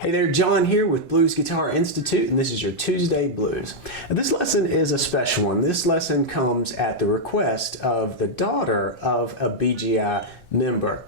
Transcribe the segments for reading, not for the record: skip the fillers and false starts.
Hey there, John here with Blues Guitar Institute, and this is your Tuesday Blues. Now, this lesson is a special one. This lesson comes at the request of the daughter of a BGI member.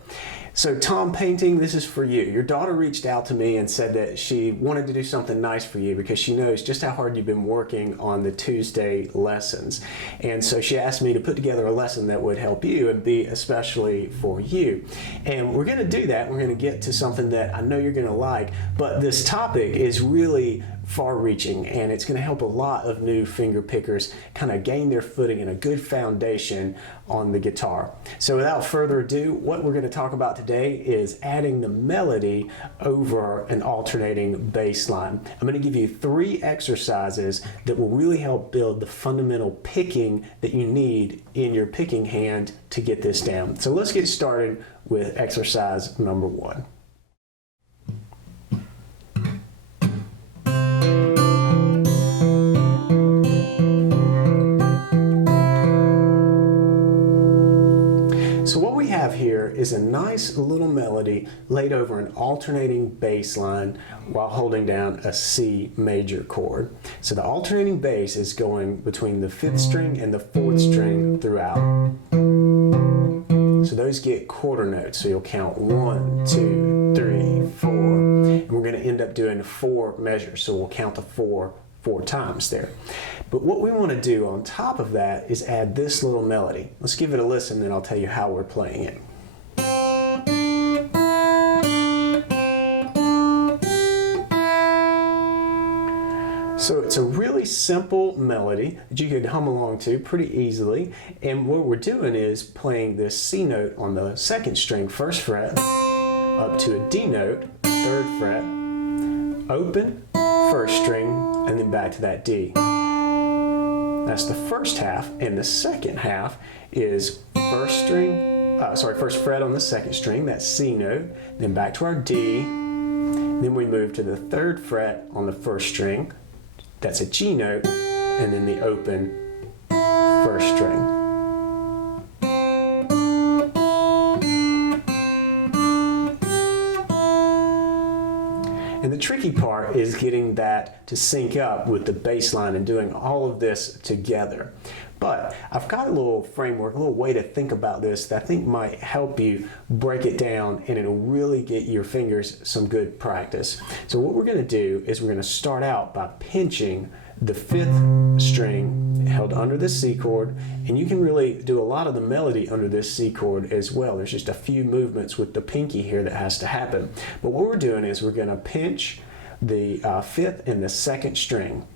So Tom Painting, this is for you. Your daughter reached out to me and said that she wanted to do something nice for you because she knows just how hard you've been working on the Tuesday lessons. And so she asked me to put together a lesson that would help you and be especially for you. And we're going to do that. We're going to get to something that I know you're going to like, but this topic is really far-reaching, and it's going to help a lot of new finger pickers kind of gain their footing and a good foundation on the guitar. So without further ado, what we're going to talk about today is adding the melody over an alternating bass line. I'm going to give you 3 exercises that will really help build the fundamental picking that you need in your picking hand to get this down. So let's get started with exercise number 1. So what we have here is a nice little melody laid over an alternating bass line while holding down a C major chord. So the alternating bass is going between the 5th string and the 4th string throughout. So those get quarter notes. So you'll count 1, 2, 3, 4, and we're going to end up doing 4 measures. So we'll count the 4 times there. But what we want to do on top of that is add this little melody. Let's give it a listen, and I'll tell you how we're playing it. So it's a really simple melody that you could hum along to pretty easily. And what we're doing is playing this C note on the 2nd string, 1st fret, up to a D note, 3rd fret, open, 1st string, and then back to that D. That's the first half, and the second half is 1st fret on the 2nd string, that's C note, then back to our D, then we move to the 3rd fret on the 1st string, that's a G note, and then the open 1st string. And the tricky part is getting that to sync up with the bass line and doing all of this together. But I've got a little framework, a little way to think about this that I think might help you break it down, and it'll really get your fingers some good practice. So what we're going to do is we're going to start out by pinching the 5th string held under the C chord, and you can really do a lot of the melody under this C chord as well. There's just a few movements with the pinky here that has to happen. But what we're doing is we're going to pinch the 5th and the 2nd string.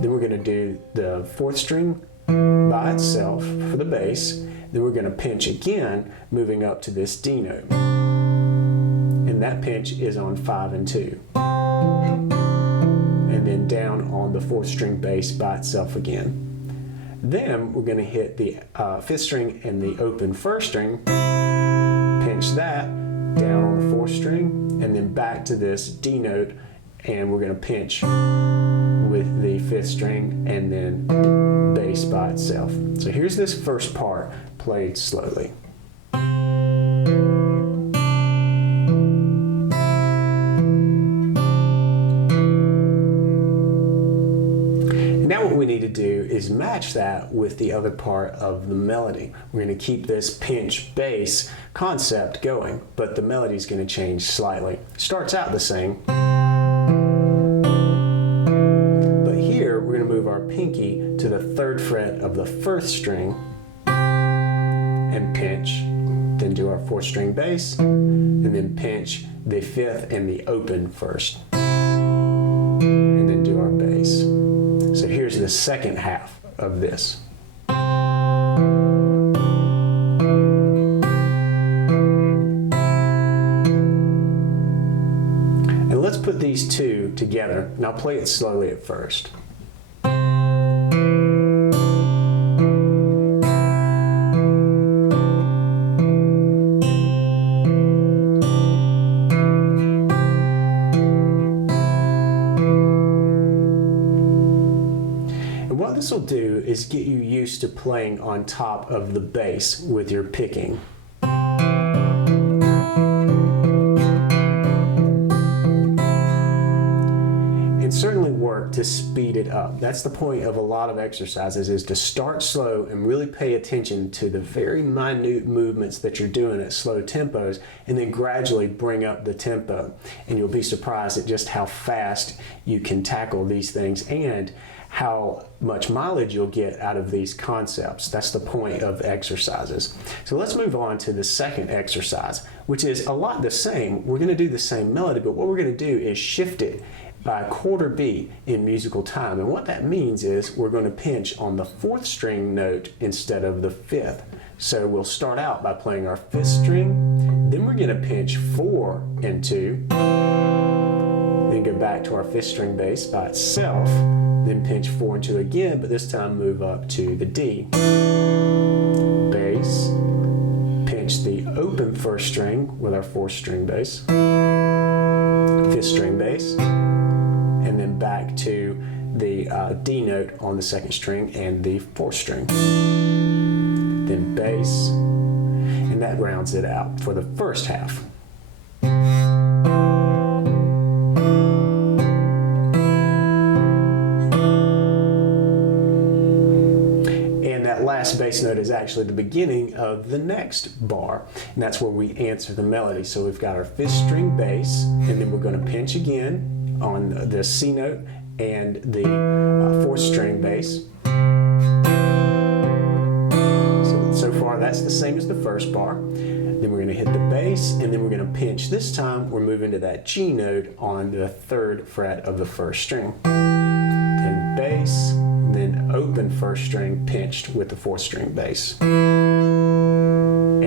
Then we're going to do the 4th string by itself for the bass. Then we're going to pinch again, moving up to this D note. And that pinch is on 5 and 2. And then down on the 4th string bass by itself again. Then we're going to hit the 5th string and the open 1st string, pinch that, down on the 4th string, and then back to this D note, and we're going to pinch with the 5th string and then bass by itself. So here's this first part played slowly. Now what we need to do is match that with the other part of the melody. We're going to keep this pinch bass concept going, but the melody is going to change slightly. Starts out the same. We're going to move our pinky to the 3rd fret of the 1st string and pinch, then do our 4th string bass, and then pinch the 5th and the open 1st, and then do our bass. So here's the second half of this. And let's put these two together, and I'll play it slowly at first. What this will do is get you used to playing on top of the bass with your picking. to speed it up. That's the point of a lot of exercises, is to start slow and really pay attention to the very minute movements that you're doing at slow tempos, and then gradually bring up the tempo. And you'll be surprised at just how fast you can tackle these things and how much mileage you'll get out of these concepts. That's the point of exercises. So let's move on to the second exercise, which is a lot the same. We're going to do the same melody, but what we're going to do is shift it by a quarter beat in musical time. And what that means is we're going to pinch on the 4th string note instead of the 5th. So we'll start out by playing our 5th string, then we're going to pinch 4 and 2, then go back to our 5th string bass by itself, then pinch 4 and 2 again, but this time move up to the D. Bass, pinch the open 1st string with our 4th string bass, 5th string bass, and then back to the D note on the 2nd string and the 4th string. Then bass, and that rounds it out for the first half. Last bass note is actually the beginning of the next bar, and that's where we answer the melody. So we've got our 5th string bass, and then we're going to pinch again on the C note and the 4th string bass. So far that's the same as the first bar. Then we're going to hit the bass, and then we're going to pinch. This time we're moving to that G note on the 3rd fret of the 1st string. Then bass, then open 1st string pinched with the 4th string bass. And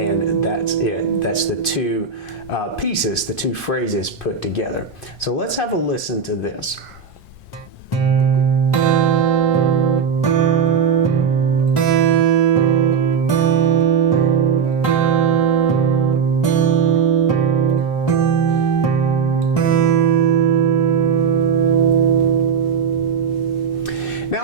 that's it. That's the two pieces, the two phrases put together. So let's have a listen to this.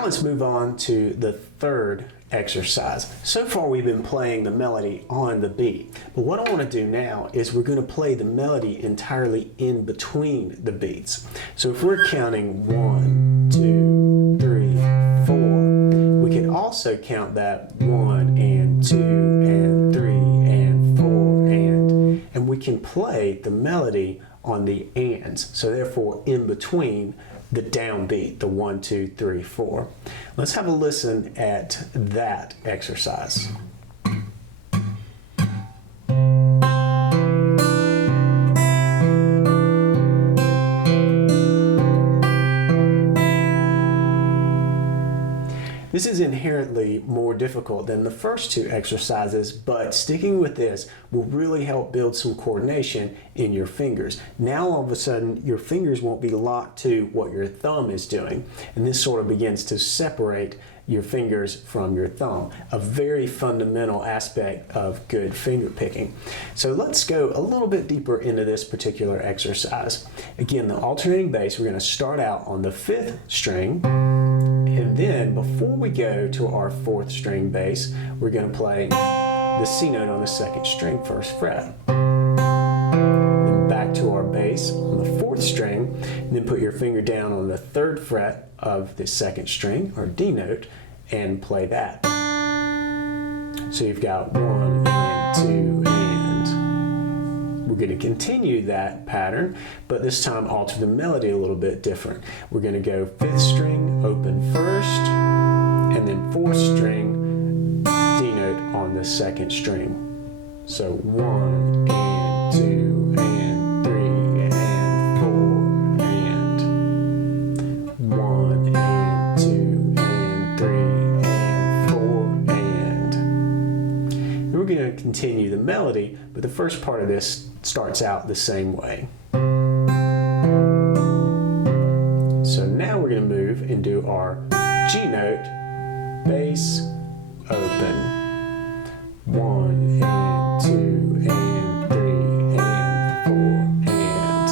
Let's move on to the third exercise. So far we've been playing the melody on the beat, but what I want to do now is we're going to play the melody entirely in between the beats. So if we're counting 1, 2, 3, 4, we can also count that 1 and 2 and 3 and 4 and we can play the melody on the ands. So therefore in between the downbeat, the 1, 2, 3, 4. Let's have a listen at that exercise. This is inherently more difficult than the first two exercises, but sticking with this will really help build some coordination in your fingers. Now all of a sudden your fingers won't be locked to what your thumb is doing, and this sort of begins to separate your fingers from your thumb, a very fundamental aspect of good finger picking. So let's go a little bit deeper into this particular exercise. Again, the alternating bass, we're going to start out on the 5th string, and then before we go to our 4th string bass, we're going to play the C note on the 2nd string, 1st fret. Then back to our bass on the 4th string, and then put your finger down on the 3rd fret of the 2nd string, or D note, and play that. So you've got 1 and 2 and. We're going to continue that pattern, but this time alter the melody a little bit different. We're going to go 5th string, open 1st, and then 4th string, D note on the 2nd string. So 1 and 2 and 3 and 4 and 1 and 2 and 3 and 4 and. And we're going to continue the melody, but the first part of this starts out the same way. So now we're going to move and do our G note, bass, open, 1 and 2 and 3 and 4 and.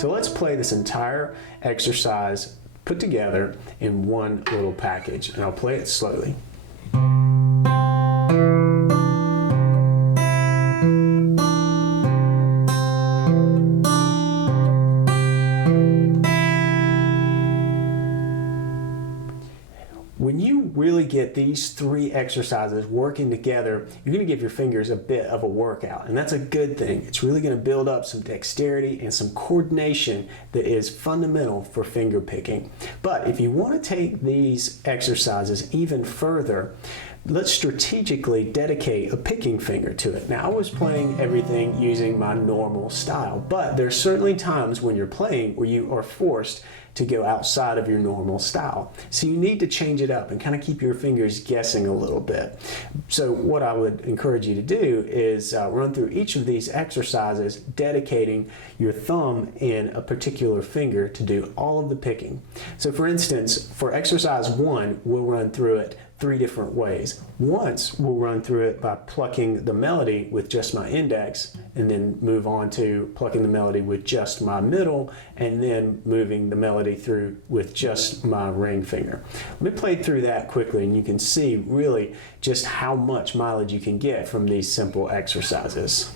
So let's play this entire exercise put together in one little package, and I'll play it slowly. really get these 3 exercises working together, you're going to give your fingers a bit of a workout, and that's a good thing. It's really going to build up some dexterity and some coordination that is fundamental for finger picking. But if you want to take these exercises even further, let's strategically dedicate a picking finger to it. Now, I was playing everything using my normal style, but there's certainly times when you're playing where you are forced to go outside of your normal style. So you need to change it up and kind of keep your fingers guessing a little bit. So what I would encourage you to do is run through each of these exercises, dedicating your thumb and a particular finger to do all of the picking. So for instance, for exercise 1, we'll run through it 3 different ways. Once we'll run through it by plucking the melody with just my index, and then move on to plucking the melody with just my middle, and then moving the melody through with just my ring finger. Let me play through that quickly, and you can see really just how much mileage you can get from these simple exercises.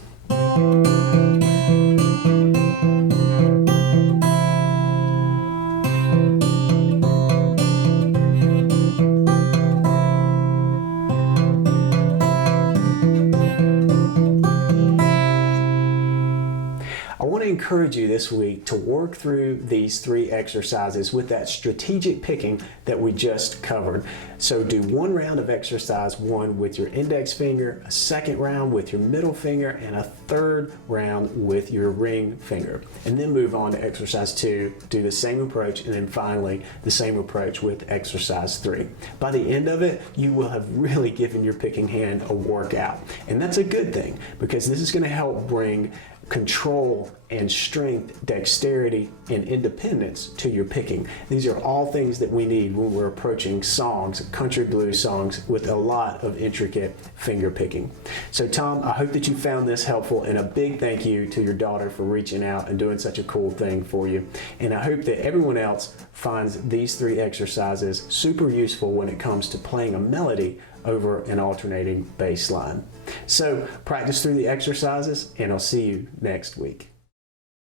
Encourage you this week to work through these 3 exercises with that strategic picking that we just covered. So do 1 round of exercise 1 with your index finger, a 2nd round with your middle finger, and a 3rd round with your ring finger. And then move on to exercise 2, do the same approach, and then finally the same approach with exercise 3. By the end of it, you will have really given your picking hand a workout. And that's a good thing, because this is going to help bring control and strength, dexterity, and independence to your picking. These are all things that we need when we're approaching songs, country blues songs, with a lot of intricate finger picking. So Tom, I hope that you found this helpful, and a big thank you to your daughter for reaching out and doing such a cool thing for you. And I hope that everyone else finds these 3 exercises super useful when it comes to playing a melody over an alternating bass line. So practice through the exercises, and I'll see you next week.